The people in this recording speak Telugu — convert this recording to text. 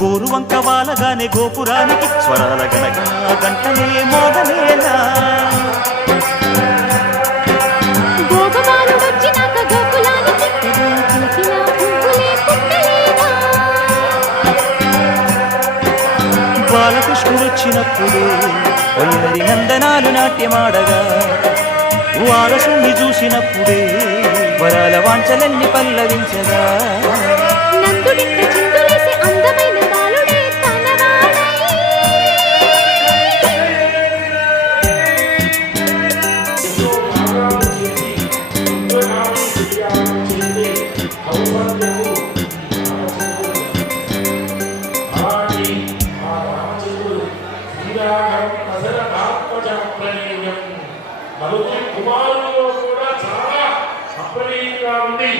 గోరువంక వాలగానే గోపురానికి స్వరాల గనగా గంటలే మోగలేనా బాలకృష్ణుడొచ్చినప్పుడు వల్లరి నందనాలు నాట్యమాడగా వారసుని చూసినప్పుడే వరాల వాంఛలన్నీ పల్లవించగా నలుగురి కుమారుల్లో కూడా చాలా అప్రమేయంగా ఉంది.